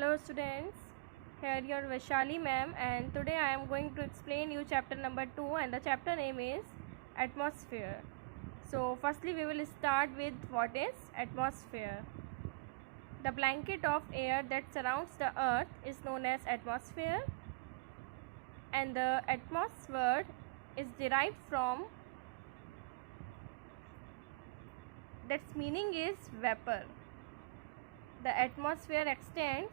Hello students, here your Vaishali ma'am, and today I am going to explain you chapter number 2, and the chapter name is atmosphere. So firstly we will start with what is atmosphere. The blanket of air that surrounds the earth is known as atmosphere, and the atmosphere is derived from, that's meaning is vapor. The atmosphere extends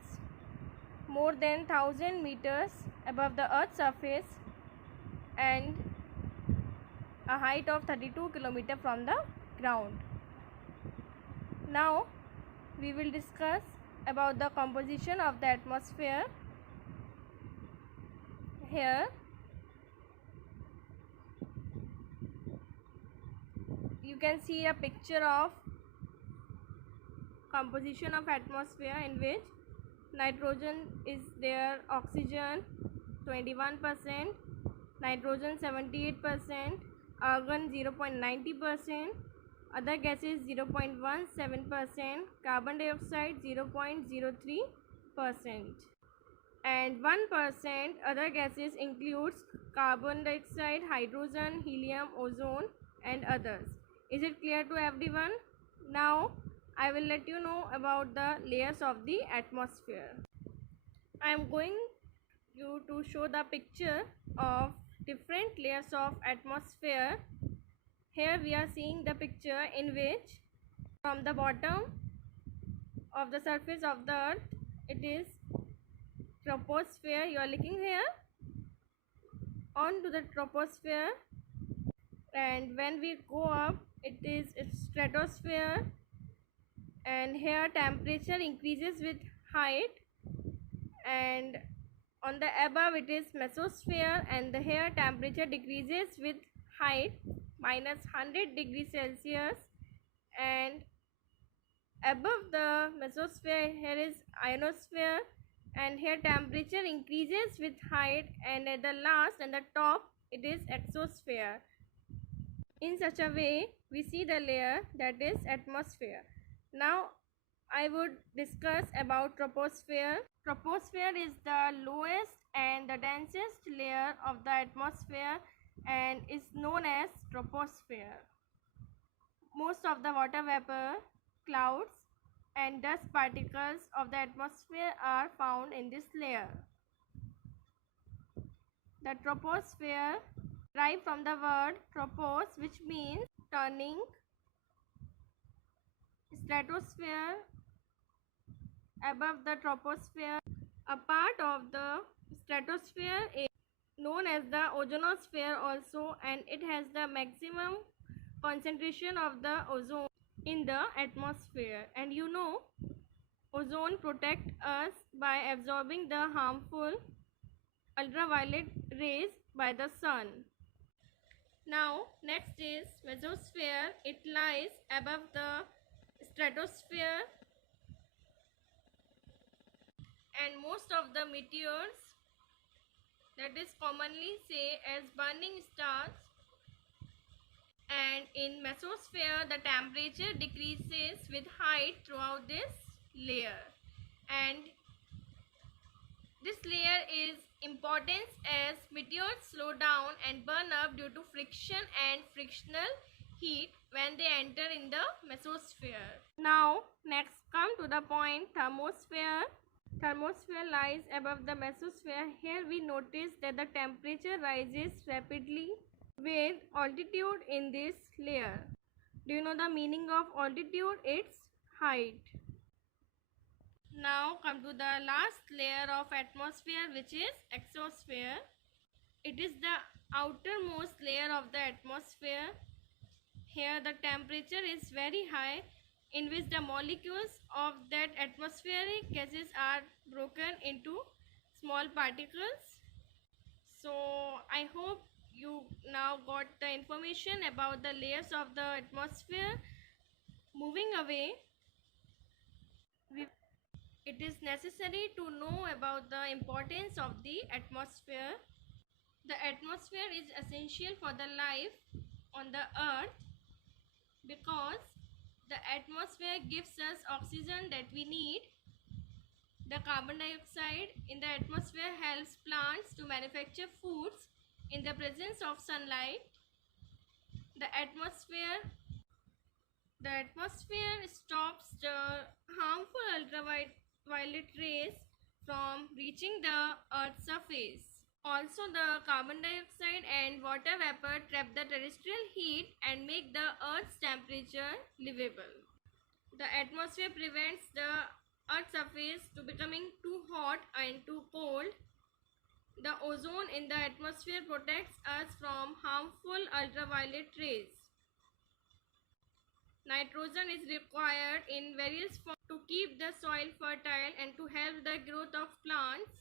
more than 1000 meters above the earth's surface and a height of 32 km from the ground. Now we will discuss about the composition of the atmosphere. Here you can see a picture of composition of atmosphere, in which nitrogen is there, oxygen 21%, nitrogen 78%, argon 0.90%, other gases 0.17%, carbon dioxide 0.03%, and 1% other gases includes carbon dioxide, hydrogen, helium, ozone and others. Is it clear to everyone? Now I will let you know about the layers of the atmosphere. I am going you to show the picture of different layers of atmosphere. Here we are seeing the picture in which from the bottom of the surface of the earth it is troposphere. You are looking here onto the troposphere, and when we go up it is stratosphere, and here temperature increases with height, and on the above it is mesosphere, and the here temperature decreases with height minus 100 degrees Celsius, and above the mesosphere here is ionosphere, and here temperature increases with height, and at the last and the top it is exosphere. In such a way we see the layer that is atmosphere. Now I would discuss about troposphere. Troposphere is the lowest and the densest layer of the atmosphere and is known as troposphere. Most of the water vapor, clouds and dust particles of the atmosphere are found in this layer. The troposphere derived from the word tropos, which means turning. Stratosphere above the troposphere. A part of the stratosphere is known as the ozonosphere also, and it has the maximum concentration of the ozone in the atmosphere. And you know, ozone protects us by absorbing the harmful ultraviolet rays by the sun. Now next is mesosphere. It lies above the stratosphere, and most of the meteors, that is commonly say as burning stars, and in mesosphere the temperature decreases with height throughout this layer, and this layer is important as meteors slow down and burn up due to friction and frictional heat when they enter in the mesosphere. Now next come to the point thermosphere. Thermosphere lies above the mesosphere. Here we notice that the temperature rises rapidly with altitude in this layer. Do you know the meaning of altitude? It's height. Now come to the last layer of atmosphere, which is exosphere. It is the outermost layer of the atmosphere. Here the temperature is very high, in which the molecules of that atmospheric gases are broken into small particles. So I hope you now got the information about the layers of the atmosphere. Moving away, it is necessary to know about the importance of the atmosphere. The atmosphere is essential for the life on the earth because the atmosphere gives us oxygen that we need. The the carbon dioxide in the atmosphere helps plants to manufacture foods in the presence of sunlight. The atmosphere stops the harmful ultraviolet rays from reaching the Earth's surface. Also, the carbon dioxide and water vapor trap the terrestrial heat and make the Earth's temperature livable. The atmosphere prevents the Earth's surface to becoming too hot and too cold. The ozone in the atmosphere protects us from harmful ultraviolet rays. Nitrogen is required in various forms to keep the soil fertile and to help the growth of plants.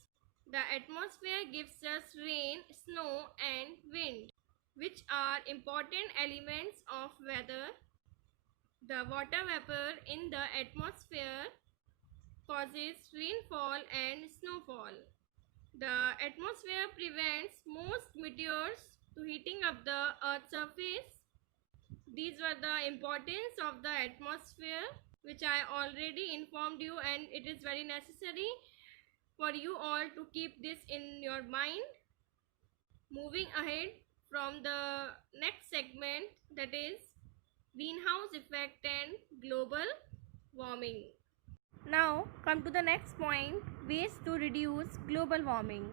The atmosphere gives us rain, snow, and wind, which are important elements of weather. The water vapor in the atmosphere causes rainfall and snowfall. The atmosphere prevents most meteors to heating up the Earth's surface. These were the importance of the atmosphere, which I already informed you, and it is very necessary for you all to keep this in your mind. Moving ahead from the next segment, that is greenhouse effect and global warming. Now come to the next point, ways to reduce global warming.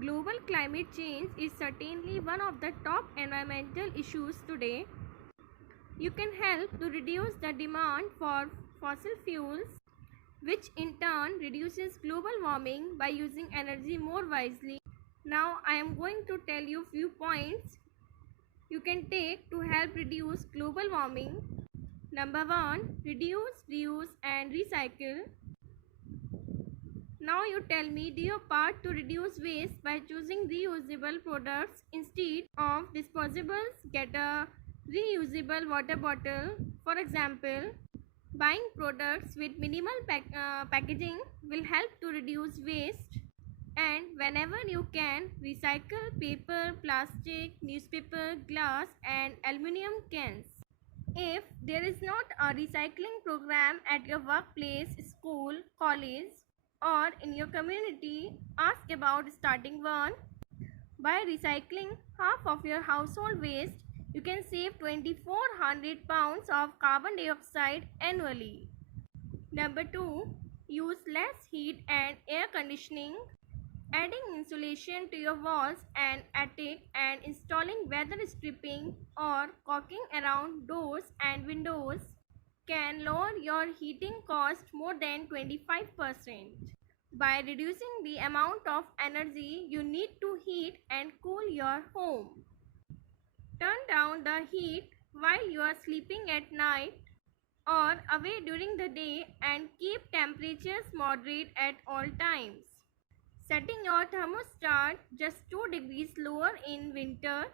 Global climate change is certainly one of the top environmental issues today. You can help to reduce the demand for fossil fuels, which in turn reduces global warming by using energy more wisely. Now I am going to tell you few points you can take to help reduce global warming. Number 1, reduce, reuse and recycle. Now you tell me, do your part to reduce waste by choosing reusable products instead of disposables. Get a reusable water bottle. For example, buying products with minimal packaging will help to reduce waste. And whenever you can, recycle paper, plastic, newspaper, glass and aluminum cans. If there is not a recycling program at your workplace, school, college or in your community, ask about starting one. By recycling half of your household waste, you can save 2400 pounds of carbon dioxide annually. Number 2, use less heat and air conditioning. Adding insulation to your walls and attic and installing weather stripping or caulking around doors and windows can lower your heating cost more than 25%. By reducing the amount of energy you need to heat and cool your home. Turn down the heat while you are sleeping at night or away during the day and keep temperatures moderate at all times. Setting your thermostat just 2 degrees lower in winter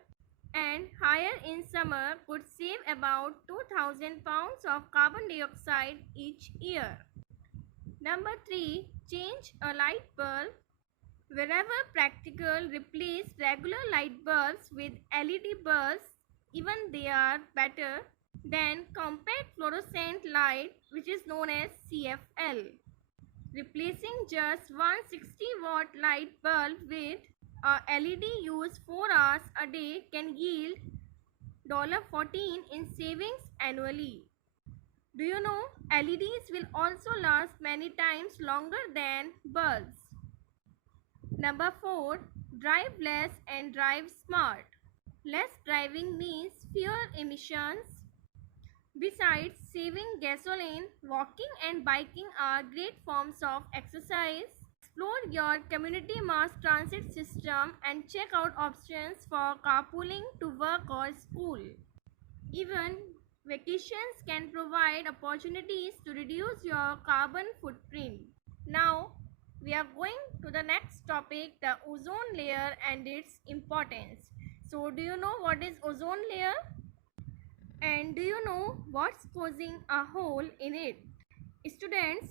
and higher in summer could save about 2000 pounds of carbon dioxide each year. Number 3, change a light bulb. Wherever practical, replace regular light bulbs with LED bulbs, even they are better than compact fluorescent light, which is known as CFL. Replacing just 160-watt light bulb with a LED used 4 hours a day can yield $14 in savings annually. Do you know LEDs will also last many times longer than bulbs? Number 4, drive less and drive smart. Less driving means fewer emissions. Besides saving gasoline, walking and biking are great forms of exercise. Explore your community mass transit system and check out options for carpooling to work or school. Even vacations can provide opportunities to reduce your carbon footprint. Now, we are going to the next topic, the ozone layer and its importance. So, do you know what is ozone layer? And do you know what's causing a hole in it? Students,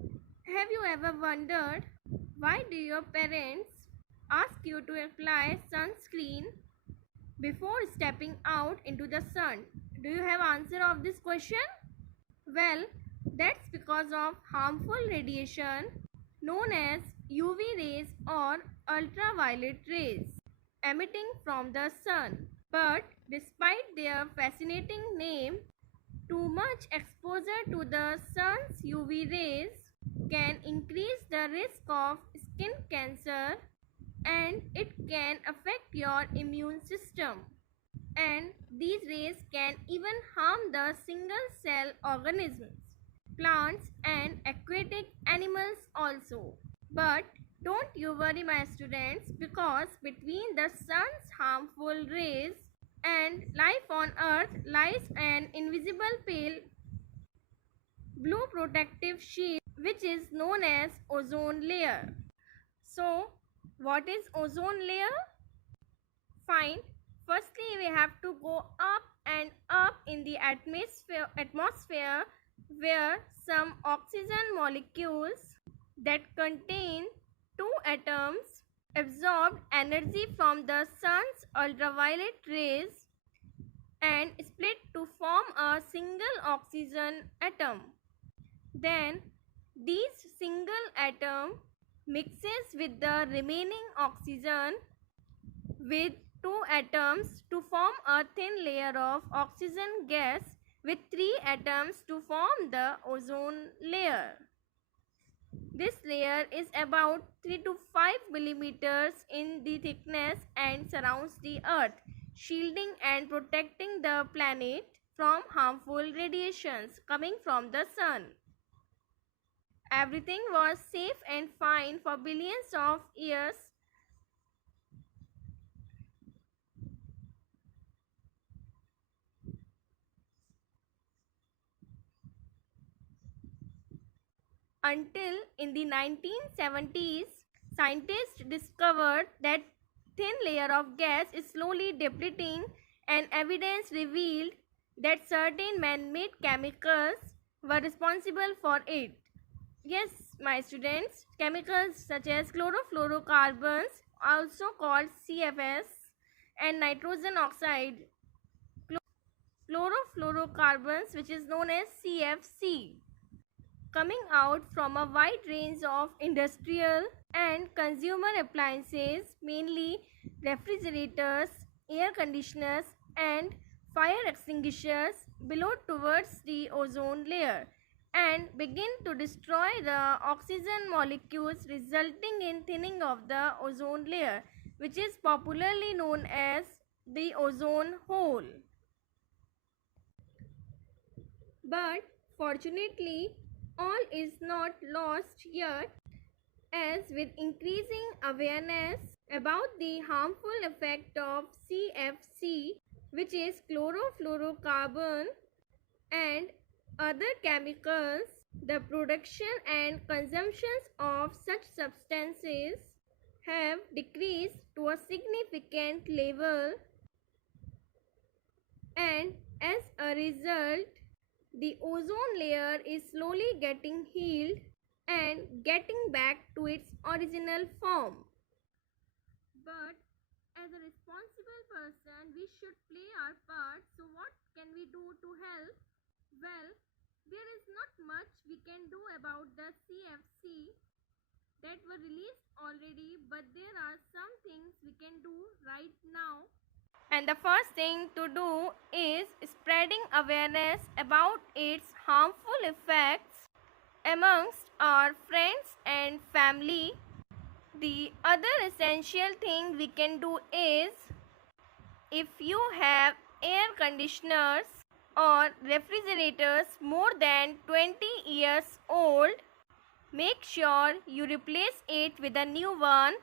have you ever wondered why do your parents ask you to apply sunscreen before stepping out into the sun? Do you have answer of this question? Well, that's because of harmful radiation known as UV rays or ultraviolet rays emitting from the sun. But despite their fascinating name, too much exposure to the sun's UV rays can increase the risk of skin cancer, and it can affect your immune system. And these rays can even harm the single cell organisms, plants and aquatic animals also. But don't you worry, my students, because between the sun's harmful rays and life on earth lies an invisible pale blue protective sheet which is known as ozone layer. So what is ozone layer? Fine. Firstly, we have to go up and up in the atmosphere where some oxygen molecules that contain two atoms absorb energy from the sun's ultraviolet rays and split to form a single oxygen atom. Then this single atom mixes with the remaining oxygen with two atoms to form a thin layer of oxygen gas with three atoms to form the ozone layer. This layer is about 3 to 5 millimeters in the thickness and surrounds the earth, shielding and protecting the planet from harmful radiations coming from the sun. Everything was safe and fine for billions of years until in the 1970s, scientists discovered that thin layer of gas is slowly depleting, and evidence revealed that certain man-made chemicals were responsible for it. Yes, my students, chemicals such as chlorofluorocarbons, also called CFS, and nitrogen oxide, chlorofluorocarbons, which is known as CFC, coming out from a wide range of industrial and consumer appliances, mainly refrigerators, air conditioners, and fire extinguishers, below towards the ozone layer and begin to destroy the oxygen molecules, resulting in thinning of the ozone layer, which is popularly known as the ozone hole. But fortunately, all is not lost yet, as with increasing awareness about the harmful effect of CFC, which is chlorofluorocarbon, and other chemicals, the production and consumptions of such substances have decreased to a significant level, and as a result, the ozone layer is slowly getting healed and getting back to its original form. But as a responsible person, we should play our part. So what can we do to help? Well, there is not much we can do about the CFC that were released already, but there are some things we can do right now. And the first thing to do is spreading awareness about its harmful effects amongst our friends and family. The other essential thing we can do is, if you have air conditioners or refrigerators more than 20 years old, make sure you replace it with a new one,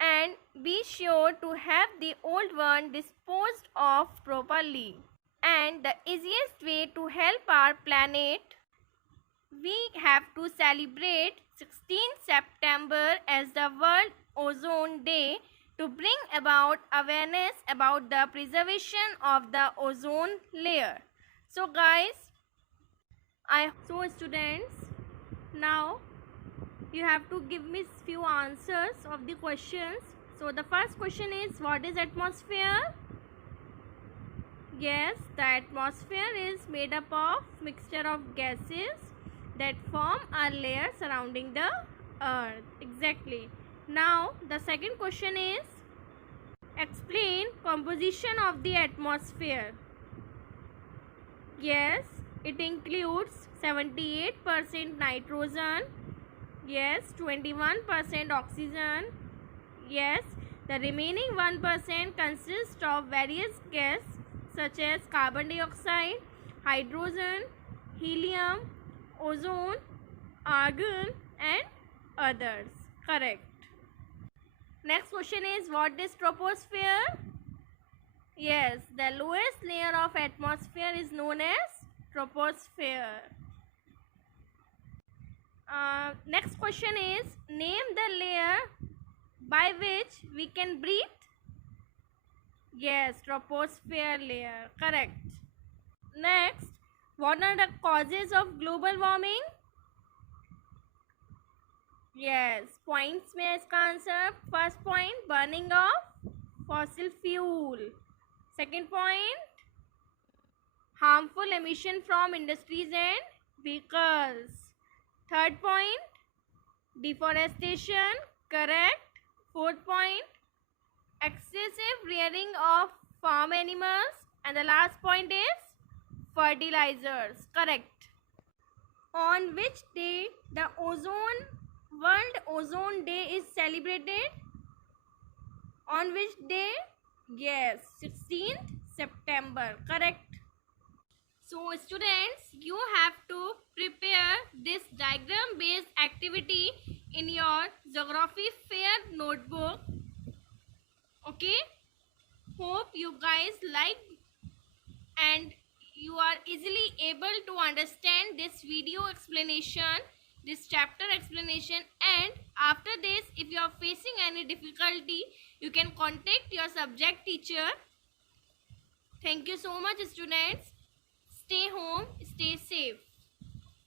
and be sure to have the old one disposed of properly. And the easiest way to help our planet, we have to celebrate 16th September as the World Ozone Day to bring about awareness about the preservation of the ozone layer. So guys, so students, now you have to give me few answers of the questions. So the first question is, what is atmosphere? Yes, the atmosphere is made up of mixture of gases that form a layer surrounding the Earth. Exactly. Now the second question is, explain composition of the atmosphere. Yes, it includes 78% nitrogen. Yes, 21% oxygen. Yes, the remaining 1% consists of various gases such as carbon dioxide, hydrogen, helium, ozone, argon and others. Correct. Next question is, what is troposphere? Yes, the lowest layer of atmosphere is known as troposphere. Next question is, name the layer by which we can breathe. Yes, troposphere layer. Correct. Next, what are the causes of global warming? Yes, points में इसका answer. First point, burning of fossil fuel. Second point, harmful emission from industries and vehicles. Third point, deforestation. Correct. Fourth point, excessive rearing of farm animals. And the last point is fertilizers. Correct. On which day the World Ozone Day is celebrated? On which day? Yes, 16th September. Correct. So students, you have to prepare this diagram based activity in your geography fair notebook. Okay, hope you guys like and you are easily able to understand this video explanation, this chapter explanation, and after this if you are facing any difficulty you can contact your subject teacher. Thank you so much students. Stay home, stay safe.